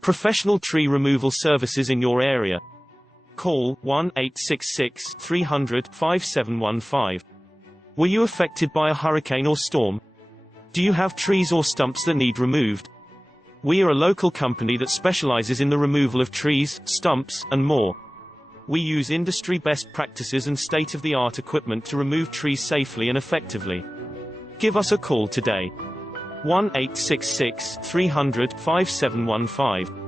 Professional tree removal services in your area. Call 1-866-300-5715. Were you affected by a hurricane or storm? Do you have trees or stumps that need removed? We are a local company that specializes in the removal of trees, stumps, and more. We use industry best practices and state-of-the-art equipment to remove trees safely and effectively. Give us a call today. 1-866-300-5715.